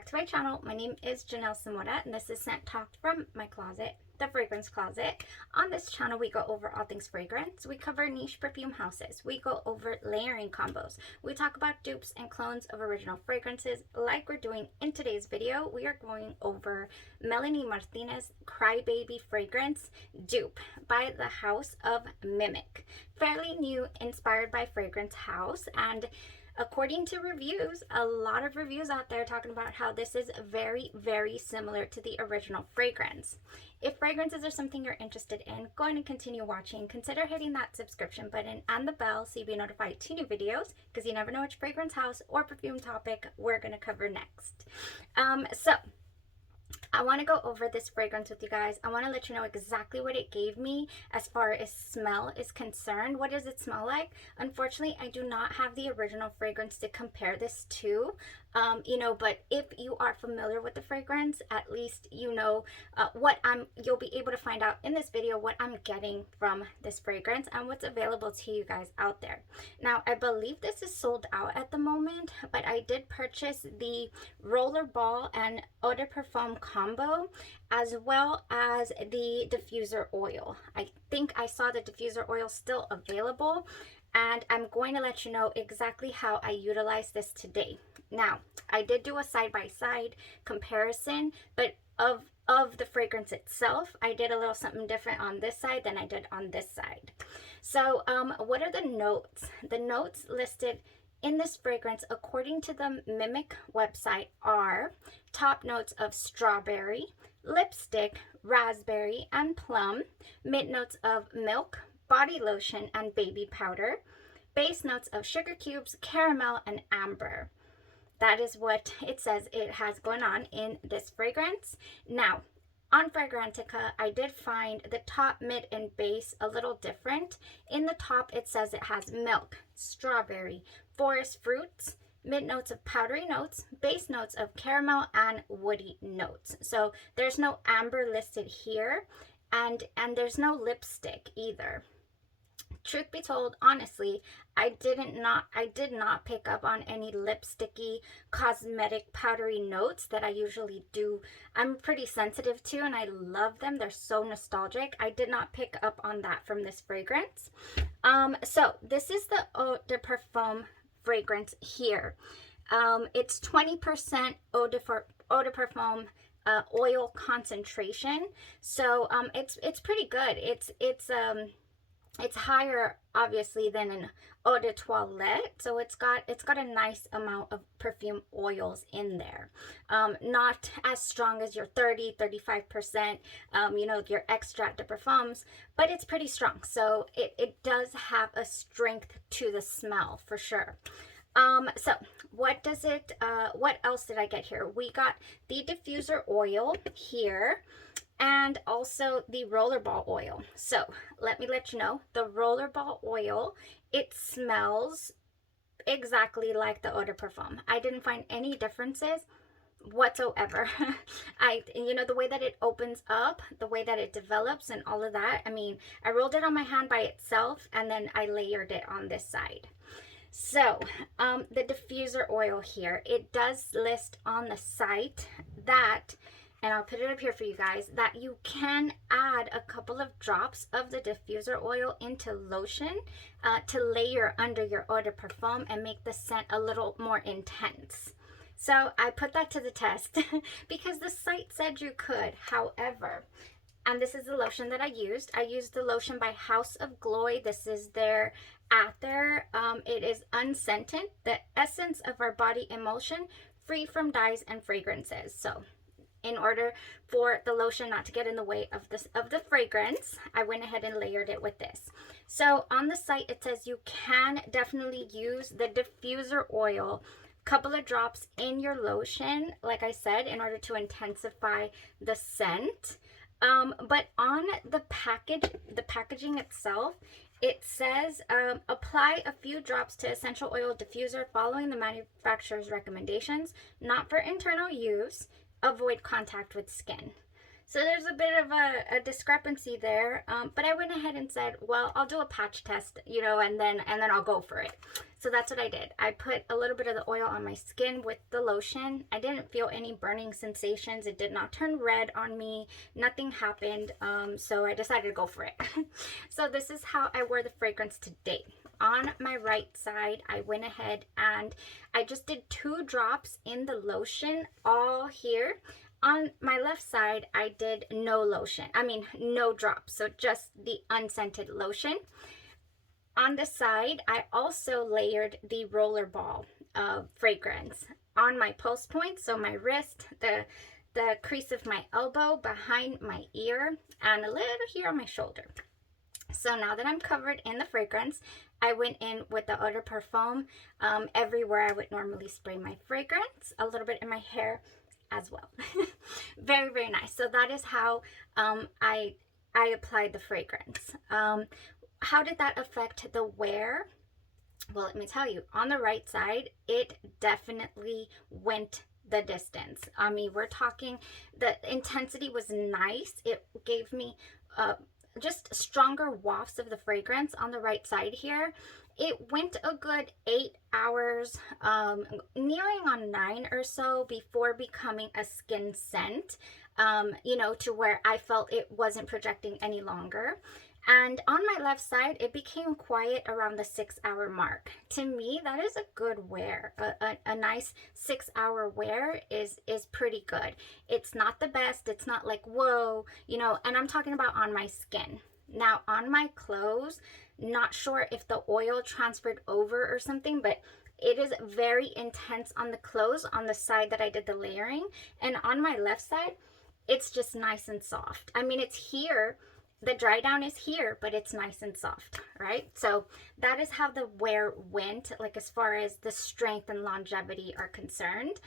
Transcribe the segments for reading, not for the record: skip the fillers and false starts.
back to my channel. My name is Janelle Samora, and this is Scent Talk from my closet, the fragrance closet. On this channel, we go over all things fragrance. We cover niche perfume houses. We go over layering combos. We talk about dupes and clones of original fragrances. Like we're doing in today's video, we are going over MELANIE Martinez Crybaby Fragrance Dupe by the House of MIIMMIIC. Fairly new, inspired by Fragrance House, and according to reviews, a lot of reviews out there talking about how this is very, very similar to the original fragrance. If fragrances are something you're interested in, go ahead and continue watching. Consider hitting that subscription button and the bell so you'll be notified to new videos, because you never know which fragrance house or perfume topic we're going to cover next. So I want to go over this fragrance with you guys. I want to let you know exactly what it gave me as far as smell is concerned. What does it smell like? Unfortunately, I do not have the original fragrance to compare this to. But if you are familiar with the fragrance, at least you know you'll be able to find out in this video what I'm getting from this fragrance and what's available to you guys out there. Now, I believe this is sold out at the moment, but I did purchase the Rollerball and Eau de Parfum combo, as well as the diffuser oil. I think I saw the diffuser oil still available, and I'm going to let you know exactly how I utilize this today. Now, I did do a side-by-side comparison, but of the fragrance itself, I did a little something different on this side than I did on this side. So what are the notes? The notes listed in this fragrance, according to the MIIMMIIC website, are top notes of strawberry, lipstick, raspberry, and plum, mid notes of milk, body lotion, and baby powder, base notes of sugar cubes, caramel, and amber. That is what it says it has going on in this fragrance. Now, on Fragrantica, I did find the top, mid, and base a little different. In the top, it says it has milk, strawberry, forest fruits, mid notes of powdery notes, base notes of caramel, and woody notes. So there's no amber listed here, and there's no lipstick either. Truth be told, honestly, I did not pick up on any lipsticky, cosmetic, powdery notes that I usually do. I'm pretty sensitive to, and I love them. They're so nostalgic. I did not pick up on that from this fragrance. So this is the Eau de Parfum fragrance here. It's 20% Eau de Parfum oil concentration. So it's pretty good. It's higher, obviously, than an eau de toilette, so it's got a nice amount of perfume oils in there. Not as strong as your 35%, your extrait de parfums, but it's pretty strong. So it does have a strength to the smell for sure. So what else did I get here? We got the diffuser oil here, and also the rollerball oil. So let me let you know, the rollerball oil, it smells exactly like the eau de parfum. I didn't find any differences whatsoever. The way that it opens up, the way that it develops, and all of that. I mean, I rolled it on my hand by itself, and then I layered it on this side. So the diffuser oil here, it does list on the site that, and I'll put it up here for you guys, that you can add a couple of drops of the diffuser oil into lotion to layer under your eau de parfum and make the scent a little more intense. So I put that to the test because the site said you could. However, and this is the lotion that I used. I used the lotion by House of Glory. This is their ather. It is unscented, the essence of our body emulsion, free from dyes and fragrances. So in order for the lotion not to get in the way of the fragrance, I went ahead and layered it with this. So on the site, it says you can definitely use the diffuser oil, couple of drops in your lotion, like I said, in order to intensify the scent. But on the packaging itself, it says apply a few drops to essential oil diffuser following the manufacturer's recommendations, not for internal use. Avoid contact with skin. So there's a bit of a discrepancy there, but I went ahead and said, well, I'll do a patch test, you know, and then I'll go for it. So that's what I did. I put a little bit of the oil on my skin with the lotion. I didn't feel any burning sensations. It did not turn red on me. Nothing happened. So I decided to go for it. So this is how I wore the fragrance today. On my right side, I went ahead and I just did 2 drops in the lotion all here. On my left side, I did no lotion. I mean, no drops. So just the unscented lotion. On the side, I also layered the Rollerball fragrance on my pulse point. So my wrist, the crease of my elbow, behind my ear, and a little here on my shoulder. So now that I'm covered in the fragrance, I went in with the Eau de Parfum everywhere I would normally spray my fragrance, a little bit in my hair as well. Very, very nice. So that is how I applied the fragrance. How did that affect the wear? Well, let me tell you, on the right side, it definitely went the distance. I mean, we're talking, the intensity was nice. It gave me just stronger wafts of the fragrance on the right side here. It went a good 8 hours, nearing on 9 or so before becoming a skin scent, you know, to where I felt it wasn't projecting any longer. And on my left side, it became quiet around the 6-hour mark. To me, that is a good wear. A nice 6-hour wear is pretty good. It's not the best. It's not like, whoa, you know, and I'm talking about on my skin. Now, on my clothes, not sure if the oil transferred over or something, but it is very intense on the clothes on the side that I did the layering. And on my left side, it's just nice and soft. I mean, it's here. The dry down is here, but it's nice and soft, right? So that is how the wear went, like as far as the strength and longevity are concerned.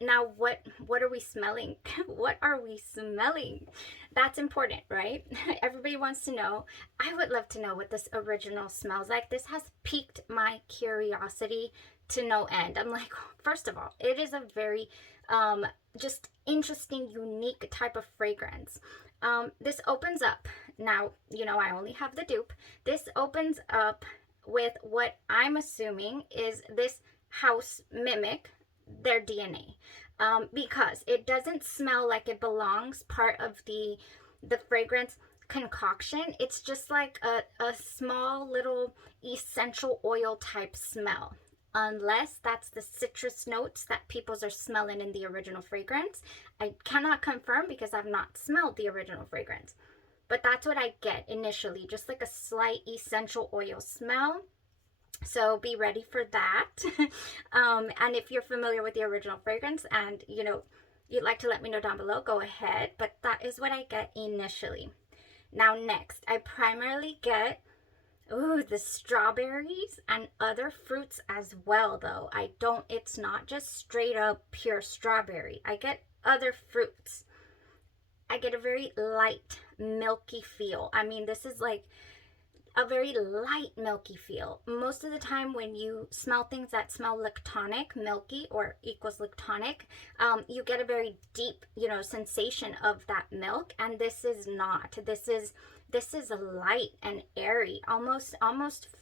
Now, what are we smelling? What are we smelling? That's important, right? Everybody wants to know. I would love to know what this original smells like. This has piqued my curiosity to no end. I'm like, first of all, it is a very just interesting, unique type of fragrance. This opens up. Now, you know, I only have the dupe. This opens up with what I'm assuming is this house MEIMMIIC, their DNA, because it doesn't smell like it belongs part of the fragrance concoction. It's just like a small little essential oil type smell, unless that's the citrus notes that peoples are smelling in the original fragrance. I cannot confirm because I've not smelled the original fragrance, but that's what I get initially, just like a slight essential oil smell. So be ready for that. And if you're familiar with the original fragrance and, you know, you'd like to let me know down below, go ahead. But that is what I get initially. Now, next, I primarily get, ooh, the strawberries and other fruits as well, though. It's not just straight up pure strawberry. I get other fruits. I get a very light, milky feel. I mean, this is like a very light milky feel. Most of the time when you smell things that smell lactonic, milky, or equals lactonic, you get a very deep, you know, sensation of that milk, and this is not. This is light and airy, almost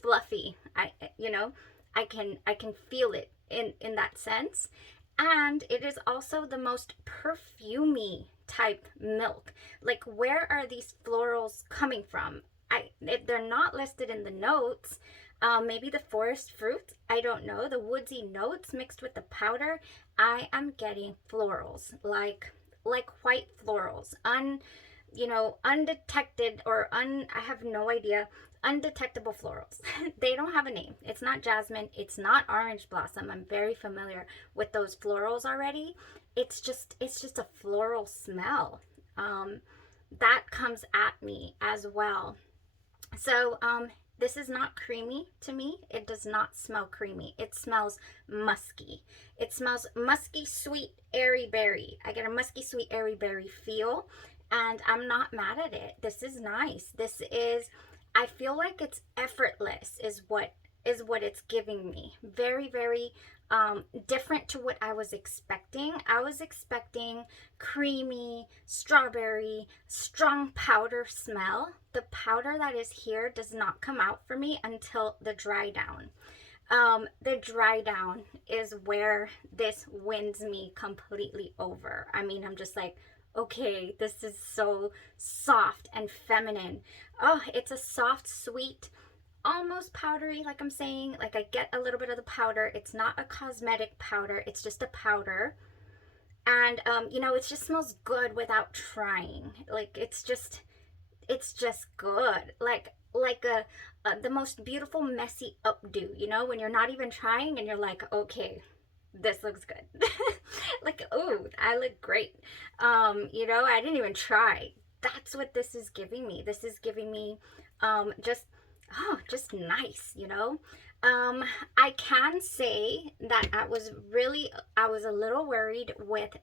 fluffy. I can feel it in that sense. And it is also the most perfumey type milk. Like, where are these florals coming from? If they're not listed in the notes, maybe the forest fruits, I don't know, the woodsy notes mixed with the powder. I am getting florals, like white florals, undetected, or I have no idea, undetectable florals. They don't have a name. It's not jasmine, it's not orange blossom. I'm very familiar with those florals already. It's just a floral smell that comes at me as well. So this is not creamy to me. It does not smell creamy. It smells musky. It smells musky, sweet, airy berry. I get a musky, sweet, airy berry feel, and I'm not mad at it. This is nice. This is, I feel like it's effortless is what it's giving me. Very, very different to what I was expecting. I was expecting creamy, strawberry, strong powder smell. The powder that is here does not come out for me until the dry down. The dry down is where this wins me completely over. I mean, I'm just like, okay, this is so soft and feminine. Oh, it's a soft, sweet, almost powdery, like I'm saying. Like, I get a little bit of the powder. It's not a cosmetic powder, it's just a powder. And you know, it just smells good without trying. Like, it's just good. Like the most beautiful messy updo, you know, when you're not even trying and you're like, okay, this looks good. Like, oh, I look great. You know, I didn't even try. That's what this is giving me. This is giving me just nice, you know. I can say that I was a little worried with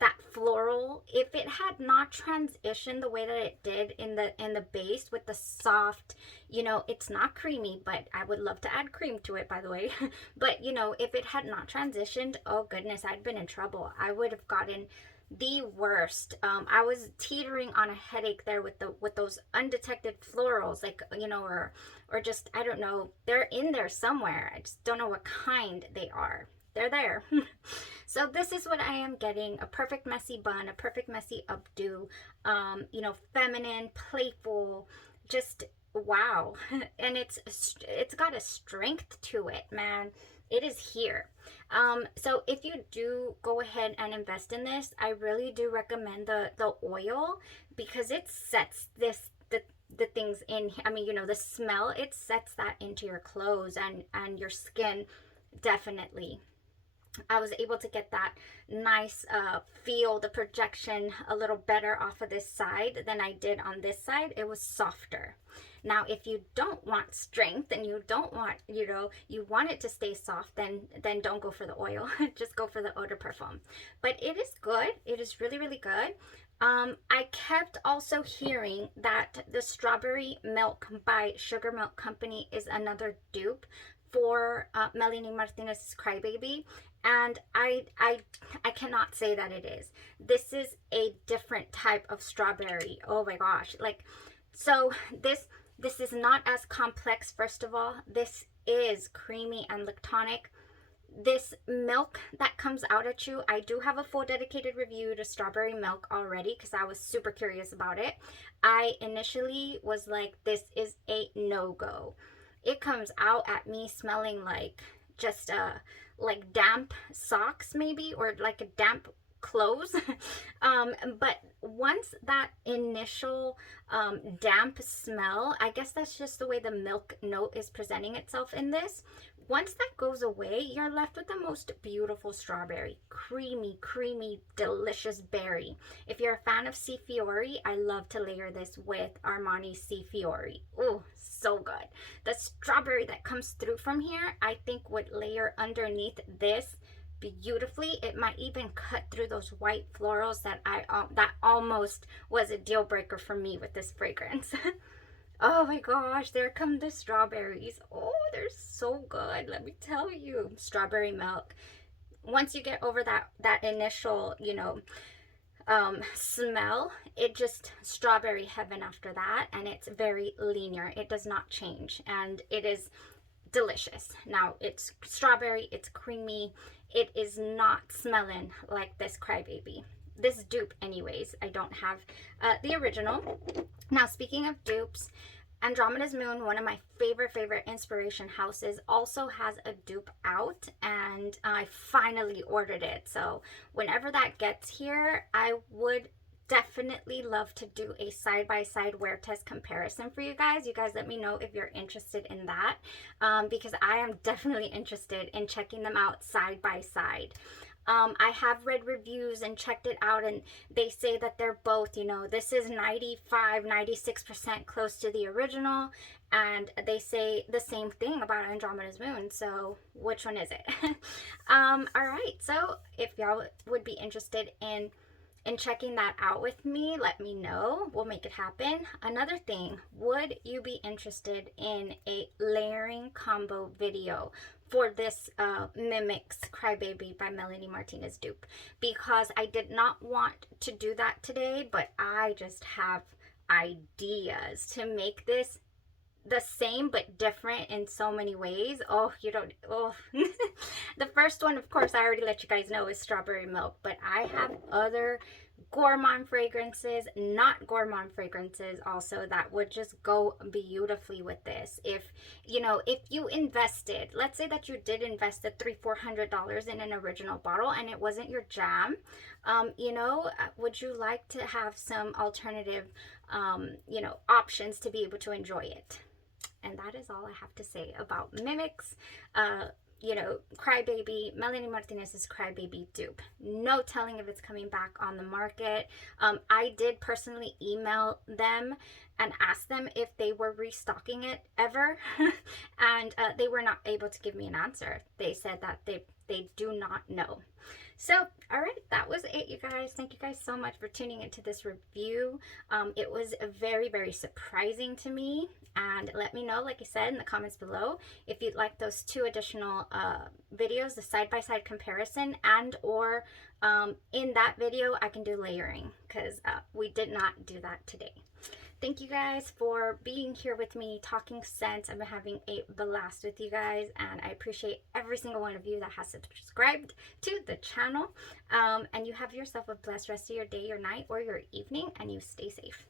that floral. If it had not transitioned the way that it did in the base with the soft, you know, it's not creamy, but I would love to add cream to it, by the way. But you know, if it had not transitioned, oh goodness, I'd been in trouble. I would have gotten the worst. I was teetering on a headache there with those undetected florals, like, you know, or just, I don't know, they're in there somewhere. I just don't know what kind they are. They're there. So this is what I am getting: a perfect messy bun, a perfect messy updo, you know, feminine, playful, just wow. And it's got a strength to it, man. It is here. So if you do go ahead and invest in this, I really do recommend the oil, because it sets the things in. I mean, you know, the smell, it sets that into your clothes and your skin. Definitely, I was able to get that nice feel, the projection a little better off of this side than I did on this side. It was softer. Now, if you don't want strength and you don't want, you know, you want it to stay soft, then don't go for the oil. Just go for the eau de parfum. But it is good. It is really, really good. I kept also hearing that the Strawberry Milk by Sugar Milk Company is another dupe for Melanie Martinez's Crybaby, and I cannot say that it is. This is a different type of strawberry. Oh my gosh. Like, so this is not as complex. First of all, this is creamy and lactonic. This milk that comes out at you, I do have a full dedicated review to strawberry milk already, because I was super curious about it. I initially was like, this is a no-go. It comes out at me smelling like just like damp socks maybe, or like a damp clothes. But once that initial damp smell, I guess that's just the way the milk note is presenting itself in this. Once that goes away, you're left with the most beautiful strawberry. Creamy, creamy, delicious berry. If you're a fan of C Fiori, I love to layer this with Armani C Fiori. Oh, so good. The strawberry that comes through from here, I think would layer underneath this beautifully. It might even cut through those white florals that that almost was a deal breaker for me with this fragrance. Oh my gosh, there come the strawberries. Oh, they're so good, let me tell you. Strawberry milk. Once you get over that initial, you know, smell, it just strawberry heaven after that, and it's very linear. It does not change, and it is delicious. Now, it's strawberry, it's creamy. It is not smelling like this Crybaby. This dupe anyways. I don't have the original. Now, speaking of dupes, Andromeda's Moon, one of my favorite inspiration houses, also has a dupe out, and I finally ordered it. So whenever that gets here, I would definitely love to do a side-by-side wear test comparison for you guys. You guys let me know if you're interested in that, because I am definitely interested in checking them out side by side. I have read reviews and checked it out, and they say that they're both, you know, this is 96% close to the original, and they say the same thing about Andromeda's Moon. So which one is it? All right, so if y'all would be interested in in checking that out with me, let me know. We'll make it happen. Another thing, would you be interested in a layering combo video for this Mimics Crybaby by Melanie Martinez dupe? Because I did not want to do that today, but I just have ideas to make this the same but different in so many ways. Oh, you don't, oh. The first one, of course, I already let you guys know is strawberry milk, but I have other gourmand fragrances, not gourmand fragrances also, that would just go beautifully with this. If you know, if you invested, let's say that you did invest the $300-400 in an original bottle and it wasn't your jam, you know, would you like to have some alternative you know, options to be able to enjoy it? And that is all I have to say about Mimics, you know, Crybaby, Melanie Martinez's Crybaby dupe. No telling if it's coming back on the market. I did personally email them and ask them if they were restocking it ever, and they were not able to give me an answer. They said that they do not know. So, all right, that was it, you guys. Thank you guys so much for tuning into this review. It was very, very surprising to me. And let me know, like I said, in the comments below, if you'd like those 2 additional videos, the side-by-side comparison, and or in that video, I can do layering, because we did not do that today. Thank you guys for being here with me, talking sense. I've been having a blast with you guys, and I appreciate every single one of you that has subscribed to the channel. And you have yourself a blessed rest of your day, your night, or your evening, and you stay safe.